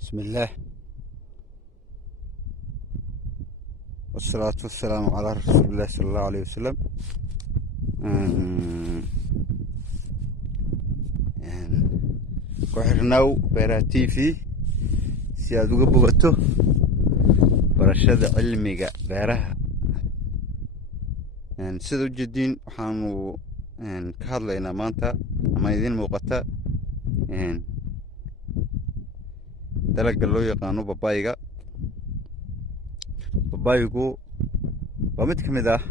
بسم الله والصلاة والسلام على رسول الله صلى الله عليه وسلم. ku xirnow beeraha TV si aad uga bogato barashada cilmiga beeraha. sida ujeediin waxaanu ka hadlaynaa maanta ama idin muuqata dalagga loo yaqaano babaayga. babaaygu waa mid ka mid ah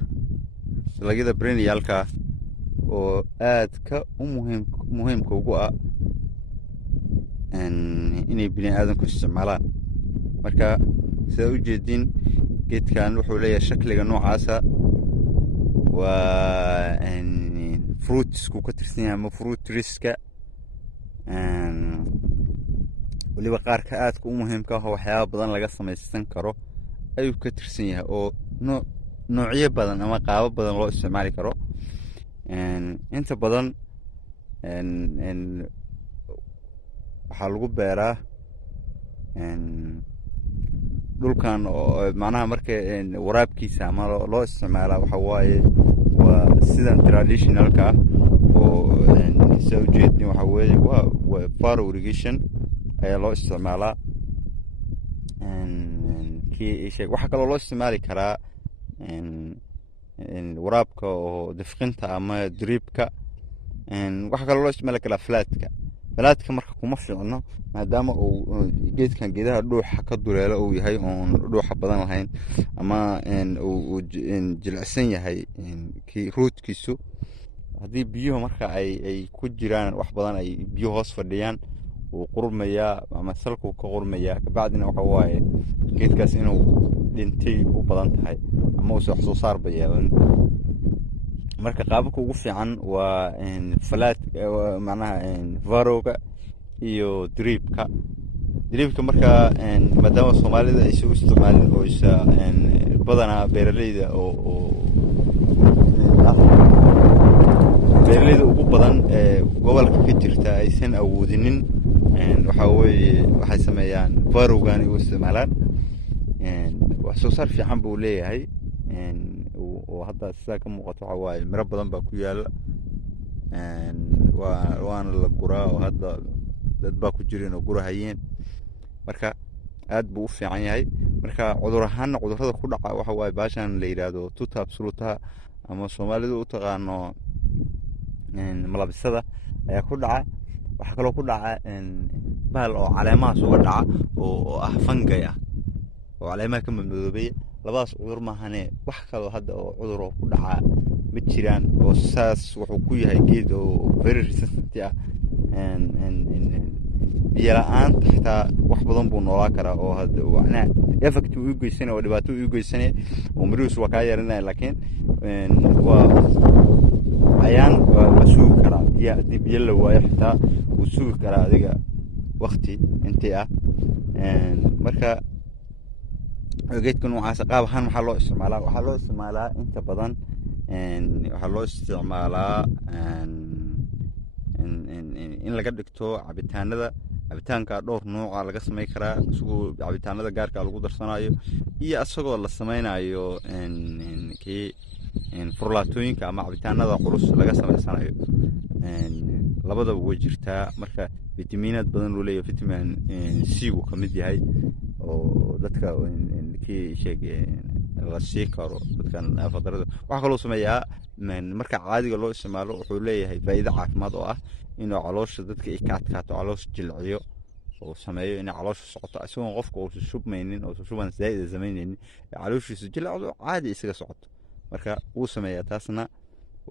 dalagyada perennialka oo aadka u muhiimka ugu ah inay bini aadamku isticmaalaan. marka sida ujeediin geedkan wuxuu leeyahay shakliga noocaasa, waa fruitsku ka tirsan yahay ama fruit treeska waliba qaarka aadka u muhiimka ah oo waxyaaba badan laga samaysan karo ayuu ka tirsan yahay, oo noocyo badan ama qaabo badan loo isticmaali karo. inta badan waxaa lagu beeraa dhulkan oo macnaha marka waraabkiisa ama loo isticmaalaa waxa waaye waa sidan traditionalka ah oo sida ujeedin waxa weeye waa faro irrigation ayaa loo isticmaalaa. waxaa kaloo loo isticmaali karaa waraabka oo difqinta ama driibka. waxaa kaloo loo isticmaali karaa falaadka marka kuma fiicno, maadaama uu geedkan geedaha dhuuxa ka duleelo uu yahay oon dhuuxa badan lahayn ama uu jilicsan yahay kii ruudkiisu. haddii biyuhu marka ay ku jiraan wax badan ay biyo hoos fadhiyaan wuu qurmayaa ama salkuu ka qurmayaa, kabacdina waxa waaye geedkaas inuu dhintay u badan tahay ama uusa wax soo saarba yeelan. marka qaababka ugu fiican waa macnaha varowga iyo driibka. marka maadaama soomaalida aysa u isticmaalin oo isa badanaa beeraleyda beeraleyda ugu badan ee gobolka ka jirta aysan awoodinin, waxaa weeye waxay sameeyaan varowgani u isticmaalaan. wax soo saar fiican buu leeyahay oo hadda sidaa ka muuqato waxa waaye miro badan baa ku yaala, waana la guraa oo hadda dad baa ku jireen oo gurahayeen. marka aad buu u fiican yahay. marka cudur ahaanna cudurrada ku dhaca waxa waaye baashan la yidhaahdo tuta absoluta ama soomaalidu u taqaano malabisada ayaa ku dhaca. waxaa kaloo ku dhaca bahal oo caleemahaas uga dhaca oo ah fangay ah oo caleemaha ka madmadoobaya. labadaas cudur maahane wax kaloo hadda oo cuduroo ku dhacaa ma jiraan, oo saas wuxuu ku yahay geed oo very resistant ah. biyo la-aanta xitaa wax badan buu noolaa karaa oo hadda macnaha effect uu geysanaya oo dhibaato uu geysanaya oo mirihiisu waa kaa yaranaya, laakiin waa cayaan waa sugi karaa haddii biyo la waayo xitaa wuu sugi karaa adiga wakti intii ah. marka geedka noocaasa qaab ahaan waxaa loo isticmaalaa inta badan waxaa loo isticmaalaa in laga dhigto cabitaanka dhowr nooca laga samey karaa, isagoo cabitaanada gaarka lagu darsanayo iyo isagoo la sameynayo kii furlaatooyinka ama cabitaanada culus laga sameysanayo. labadaba way jirtaa. marka fitamiinaad badan loo leeyahay, vitamin C uu ka mid yahay oo dadka la sii karo dadkan fadarada. waxaa kaloo sameeyaa marka caadiga loo isticmaalo wuxuu leeyahay faa'iido caafimaad oo ah inuu caloosha dadka ay ka adkaato, caloosha jilciyo oo sameeyo inay caloosha socoto isagoon qofka uusa shubmaynin oo shuban zaa'ida samaynaynin, calooshiisa jilcdo caadi isaga socoto. marka wuu sameeyaa taasna.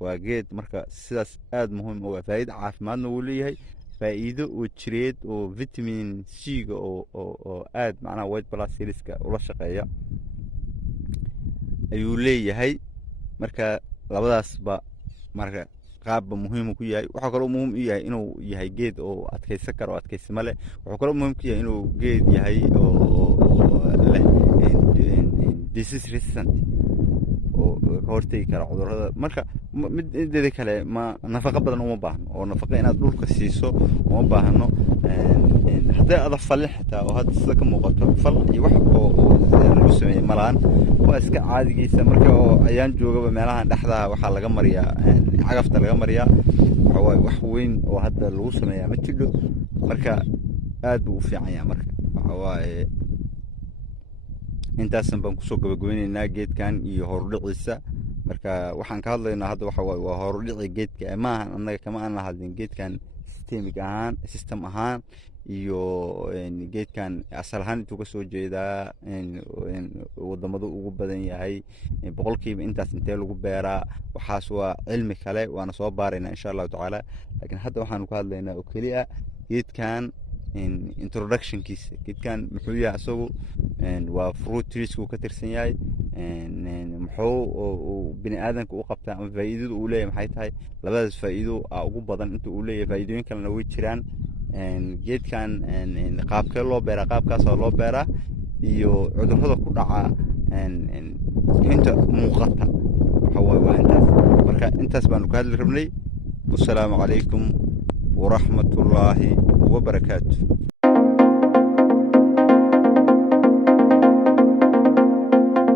waa geed marka sidaas aad muhiim u ah, faa'iido caafimaadna wuu leeyahay, faa'iido oo jireed oo vitamin C-ga oo aad macnaha white blood cellska ula shaqeeya ayuu leeyahay. marka labadaasba marka qaabba muhiim ku yahay. waxaa kaloo muhiim u yahay inuu yahay geed oo adkaysan karo, adkaysimo leh. wuxuu kaloo muhiim ku yahay inuu geed yahay oo leh disease resistant hortegi kara cudurrada marka mideeda kale ma nafaqo badan uma baahno oo nafaqo inaad dhulka siiso uma baahno hadday ada falin xitaa oo hadda sida ka muuqato fal iyo wax oo lagu sameeyey malaan waa iska caadigiisa marka oo ayaan joogaba meelahan dhexdaha waxaa laga mariyaa cagafta laga mariyaa waxawaaye wax weyn oo hadda lagu sameeyaa ma jidho marka aad buu u fiican yahay marka waxawaaye intaasan baan kusoo gabagabaynaynaa geedkan iyo horudhiciisa marka waxaan ka hadlaynaa hadda waxawaaye waa horudhici geedka maahan annaga kama aan la hadlin geedkan system ahaan iyo geedkan asal ahaan intuu ka soo jeedaa wadamadu ugu badan yahay boqolkiiba intaas intee lagu beeraa waxaas waa cilmi kale waana soo baaraynaa insha allahu tacaala laakiin hadda waxaanu ka hadlaynaa oo keliya geedkan introductionkiisa geedkan muxuu yahay isagu waa fruit trees uu ka tirsan yahay muxuu bini aadanka u qabtaa ama faa'iidadu uu leeyahay maxay tahay labadaas faa'iido ugu badan inta uu leeyahay faa'iidooyin kalena way jiraan geedkan qaabkee loo beeraa qaabkaasoo loo beeraa iyo cudurrada ku dhaca inta muuqata waxawaaye waa intaas marka intaas baanu ka hadli rabnay wasalaamu calaykum waraxmatullaahi wabarakaatu